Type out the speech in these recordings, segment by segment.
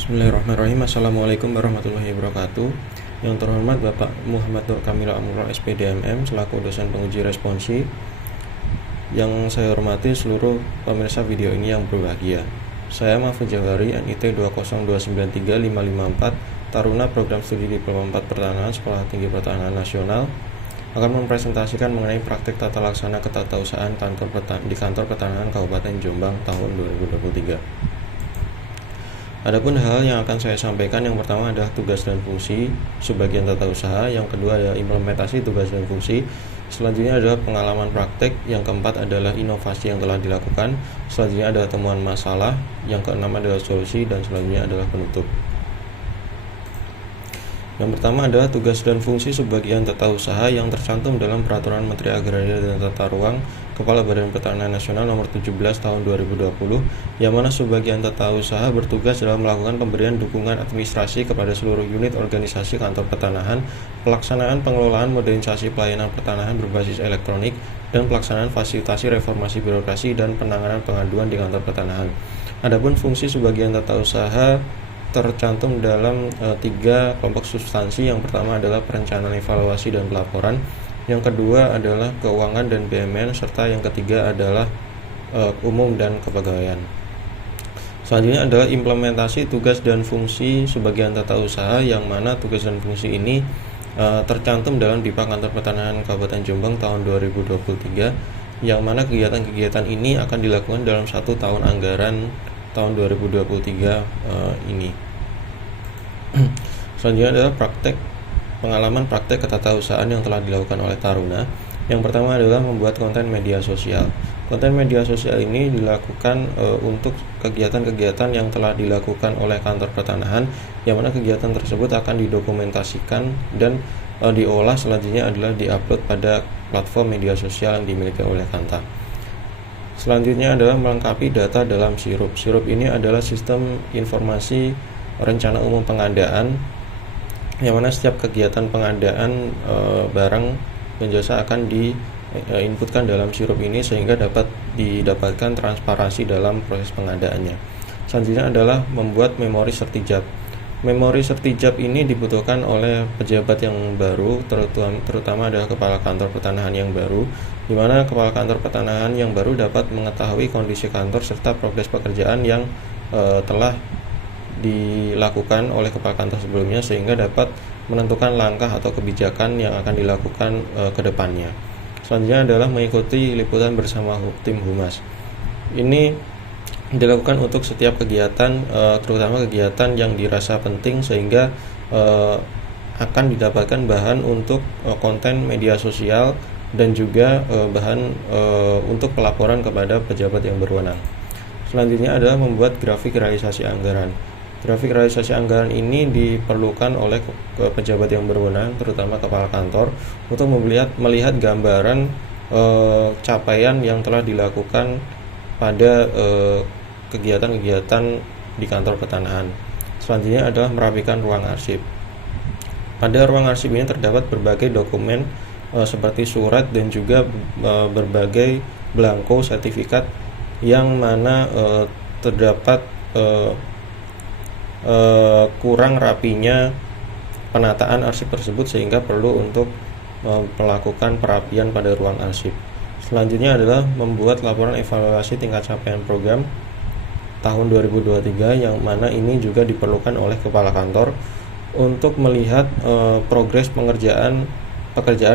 Bismillahirrahmanirrahim. Assalamualaikum warahmatullahi wabarakatuh. Yang terhormat Bapak Muhammad Nur Kamil Amrul SPDMM selaku dosen penguji responsi. Yang saya hormati seluruh pemirsa video ini yang berbahagia. Saya Mahfud Jawari, NIT 202935554, Taruna Program Studi Diploma 4 Pertanahan Sekolah Tinggi Pertanahan Nasional, akan mempresentasikan mengenai praktik tata laksana ketatausahaan di Kantor Pertanahan Kabupaten Jombang tahun 2023. Adapun hal yang akan saya sampaikan, yang pertama adalah tugas dan fungsi sebagian tata usaha, yang kedua adalah implementasi tugas dan fungsi, selanjutnya adalah pengalaman praktek, yang keempat adalah inovasi yang telah dilakukan, selanjutnya adalah temuan masalah, yang keenam adalah solusi, dan selanjutnya adalah penutup. Yang pertama adalah tugas dan fungsi sebagian tata usaha yang tercantum dalam Peraturan Menteri Agraria dan Tata Ruang Kepala Badan Pertanahan Nasional Nomor 17 Tahun 2020, yang mana sebagian tata usaha bertugas dalam melakukan pemberian dukungan administrasi kepada seluruh unit organisasi kantor pertanahan, pelaksanaan pengelolaan modernisasi pelayanan pertanahan berbasis elektronik, dan pelaksanaan fasilitasi reformasi birokrasi dan penanganan pengaduan di kantor pertanahan. Adapun fungsi sebagian tata usaha tercantum dalam 3 kelompok substansi. Yang pertama adalah perencanaan, evaluasi, dan pelaporan, yang kedua adalah keuangan dan BUMN, serta yang ketiga adalah umum dan kepegawaian. Selanjutnya adalah implementasi tugas dan fungsi sebagian tata usaha, yang mana tugas dan fungsi ini tercantum dalam Dipa Kantor Pertanahan Kabupaten Jombang tahun 2023, yang mana kegiatan-kegiatan ini akan dilakukan dalam 1 tahun anggaran tahun 2023 ini. Selanjutnya adalah pengalaman praktek ketatausahaan yang telah dilakukan oleh Taruna. Yang pertama adalah membuat konten media sosial. Konten media sosial ini dilakukan untuk kegiatan-kegiatan yang telah dilakukan oleh kantor pertanahan, yang mana kegiatan tersebut akan didokumentasikan dan diolah, selanjutnya adalah diupload pada platform media sosial yang dimiliki oleh kantor. Selanjutnya adalah melengkapi data dalam SIRUP. SIRUP ini adalah sistem informasi rencana umum pengadaan, yang mana setiap kegiatan pengadaan barang dan jasa akan diinputkan dalam SIRUP ini sehingga dapat didapatkan transparansi dalam proses pengadaannya. Selanjutnya adalah membuat memori sertijab. Memori sertijab ini dibutuhkan oleh pejabat yang baru, terutama adalah kepala kantor pertanahan yang baru, di mana kepala kantor pertanahan yang baru dapat mengetahui kondisi kantor serta progres pekerjaan yang telah dilakukan oleh kepala kantor sebelumnya, sehingga dapat menentukan langkah atau kebijakan yang akan dilakukan ke depannya. Selanjutnya adalah mengikuti liputan bersama tim Humas. Ini dilakukan untuk setiap kegiatan, terutama kegiatan yang dirasa penting, sehingga akan didapatkan bahan untuk konten media sosial dan juga bahan untuk pelaporan kepada pejabat yang berwenang. Selanjutnya adalah membuat grafik realisasi anggaran. Grafik realisasi anggaran ini diperlukan oleh pejabat yang berwenang, terutama kepala kantor, untuk melihat gambaran capaian yang telah dilakukan pada kegiatan-kegiatan di kantor pertanahan. Selanjutnya adalah merapikan ruang arsip. Pada ruang arsip ini terdapat berbagai dokumen seperti surat dan juga berbagai belangko sertifikat, yang mana terdapat kurang rapinya penataan arsip tersebut, sehingga perlu untuk melakukan perapian pada ruang arsip. Selanjutnya adalah membuat laporan evaluasi tingkat capaian program tahun 2023, yang mana ini juga diperlukan oleh kepala kantor untuk melihat progres pekerjaan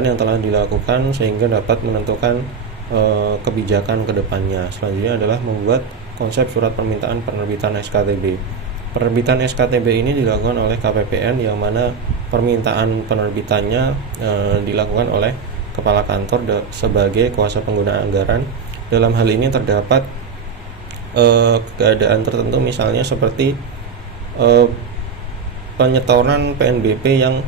yang telah dilakukan, sehingga dapat menentukan kebijakan ke depannya. Selanjutnya adalah membuat konsep surat permintaan penerbitan SKTB. Penerbitan SKTB ini dilakukan oleh KPPN, yang mana permintaan penerbitannya dilakukan oleh kepala kantor sebagai kuasa pengguna anggaran. Dalam hal ini terdapat keadaan tertentu, misalnya seperti penyetoran PNBP yang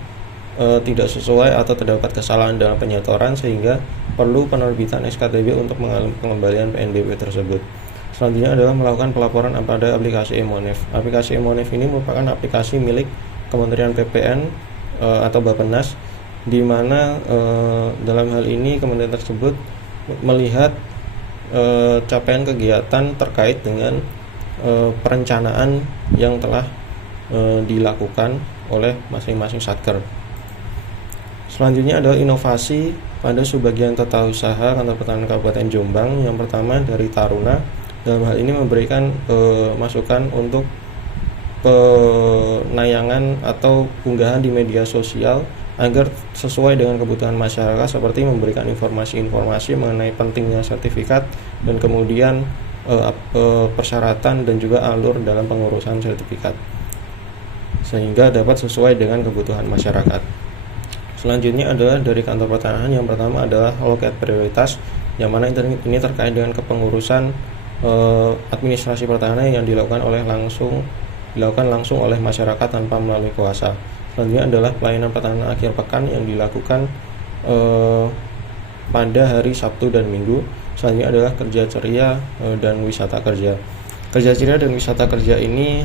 tidak sesuai atau terdapat kesalahan dalam penyetoran, sehingga perlu penerbitan SKTB untuk pengembalian PNBP tersebut. Selanjutnya adalah melakukan pelaporan pada aplikasi e-Monef. Aplikasi e-Monef ini merupakan aplikasi milik Kementerian PPN atau Bappenas, di mana dalam hal ini kementerian tersebut melihat capaian kegiatan terkait dengan perencanaan yang telah dilakukan oleh masing-masing satker. Selanjutnya adalah inovasi pada subbagian tata usaha Kantor Pertanahan Kabupaten Jombang. Yang pertama dari Taruna, dalam hal ini memberikan masukan untuk penayangan atau unggahan di media sosial agar sesuai dengan kebutuhan masyarakat, seperti memberikan informasi-informasi mengenai pentingnya sertifikat dan kemudian persyaratan dan juga alur dalam pengurusan sertifikat, sehingga dapat sesuai dengan kebutuhan masyarakat. Selanjutnya adalah dari Kantor Pertanahan. Yang pertama adalah loket prioritas, yang mana ini terkait dengan kepengurusan administrasi pertahanan yang dilakukan langsung oleh masyarakat tanpa melalui kuasa. Selanjutnya adalah pelayanan pertahanan akhir pekan yang dilakukan pada hari Sabtu dan Minggu. Selanjutnya adalah kerja ceria dan wisata kerja. Kerja ceria dan wisata kerja ini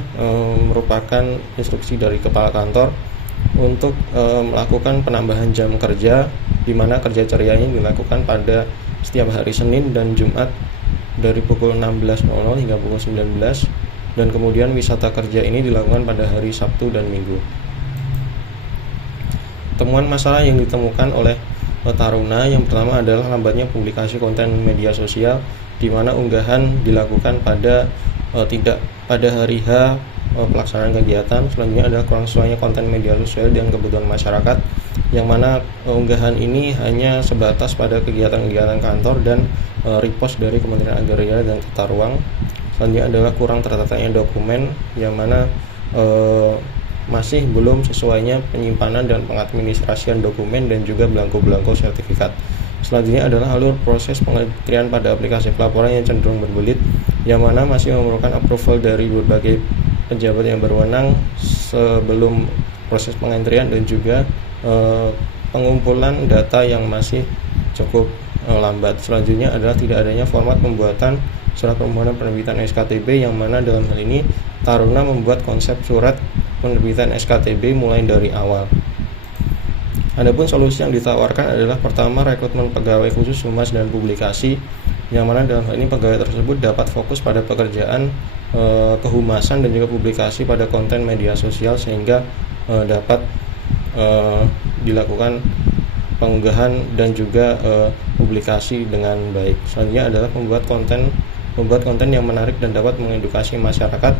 merupakan instruksi dari kepala kantor untuk melakukan penambahan jam kerja, di mana kerja ceria ini dilakukan pada setiap hari Senin dan Jumat dari pukul 16.00 hingga pukul 19, dan kemudian wisata kerja ini dilakukan pada hari Sabtu dan Minggu. Temuan masalah yang ditemukan oleh Taruna, yang pertama adalah lambatnya publikasi konten media sosial, di mana unggahan dilakukan tidak pada hari H pelaksanaan kegiatan. Selanjutnya adalah kurang sesuainya konten media sosial dengan kebutuhan masyarakat, yang mana unggahan ini hanya sebatas pada kegiatan-kegiatan kantor dan repost dari Kementerian Agraria dan Tata Ruang. Selanjutnya adalah kurang tertatanya dokumen, yang mana masih belum sesuainya penyimpanan dan pengadministrasian dokumen dan juga belangko-belangko sertifikat. Selanjutnya adalah alur proses pengementerian pada aplikasi pelaporan yang cenderung berbelit, yang mana masih memerlukan approval dari berbagai pejabat yang berwenang sebelum proses pengementerian, dan juga pengumpulan data yang masih cukup lambat. Selanjutnya adalah tidak adanya format pembuatan surat permohonan penerbitan SKTB, yang mana dalam hal ini Taruna membuat konsep surat penerbitan SKTB mulai dari awal. Adapun solusi yang ditawarkan adalah pertama, rekrutmen pegawai khusus humas dan publikasi, yang mana dalam hal ini pegawai tersebut dapat fokus pada pekerjaan kehumasan dan juga publikasi pada konten media sosial, sehingga dapat dilakukan pengunggahan dan juga publikasi dengan baik. Selanjutnya adalah membuat konten yang menarik dan dapat mengedukasi masyarakat,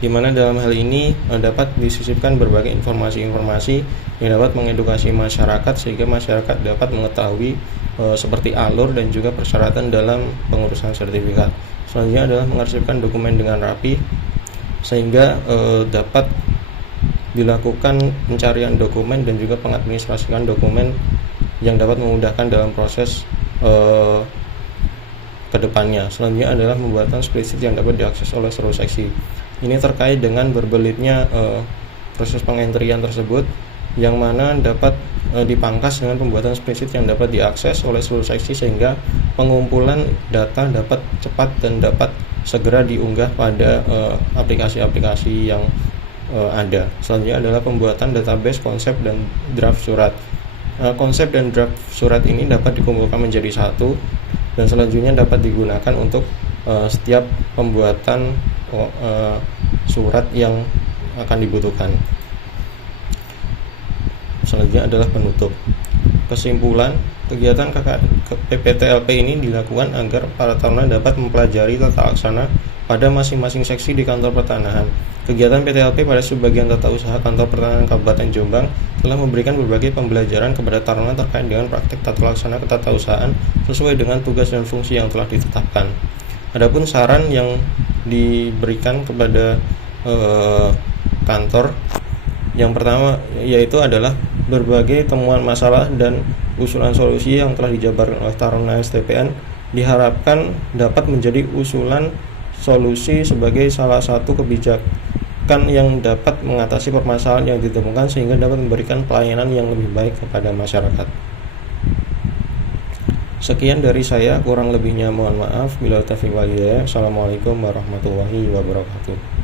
di mana dalam hal ini dapat disisipkan berbagai informasi-informasi yang dapat mengedukasi masyarakat, sehingga masyarakat dapat mengetahui seperti alur dan juga persyaratan dalam pengurusan sertifikat. Selanjutnya adalah mengarsipkan dokumen dengan rapi, sehingga dapat dilakukan pencarian dokumen dan juga pengadministrasian dokumen yang dapat memudahkan dalam proses kedepannya. Selanjutnya adalah pembuatan spreadsheet yang dapat diakses oleh seluruh seksi. Ini terkait dengan berbelitnya proses pengentrian tersebut, yang mana dapat dipangkas dengan pembuatan spreadsheet yang dapat diakses oleh seluruh seksi, sehingga pengumpulan data dapat cepat dan dapat segera diunggah pada aplikasi-aplikasi yang ada. Selanjutnya adalah pembuatan database konsep dan draft surat. Konsep dan draft surat ini dapat dikumpulkan menjadi satu, dan selanjutnya dapat digunakan untuk setiap pembuatan surat yang akan dibutuhkan. Selanjutnya adalah penutup. Kesimpulan, kegiatan PPTLP ini dilakukan agar para taruna dapat mempelajari tata laksana pada masing-masing seksi di Kantor Pertanahan. Kegiatan PTLP pada subbagian tata usaha Kantor Pertanahan Kabupaten Jombang telah memberikan berbagai pembelajaran kepada taruna terkait dengan praktik tata laksana ketatausahaan sesuai dengan tugas dan fungsi yang telah ditetapkan. Adapun saran yang diberikan kepada kantor, yang pertama yaitu adalah berbagai temuan masalah dan usulan solusi yang telah dijabarkan oleh Taruna STPN diharapkan dapat menjadi usulan solusi sebagai salah satu kebijakan yang dapat mengatasi permasalahan yang ditemukan, sehingga dapat memberikan pelayanan yang lebih baik kepada masyarakat. Sekian dari saya, kurang lebihnya mohon maaf. Bila taufiq wal hidayah. Assalamualaikum warahmatullahi wabarakatuh.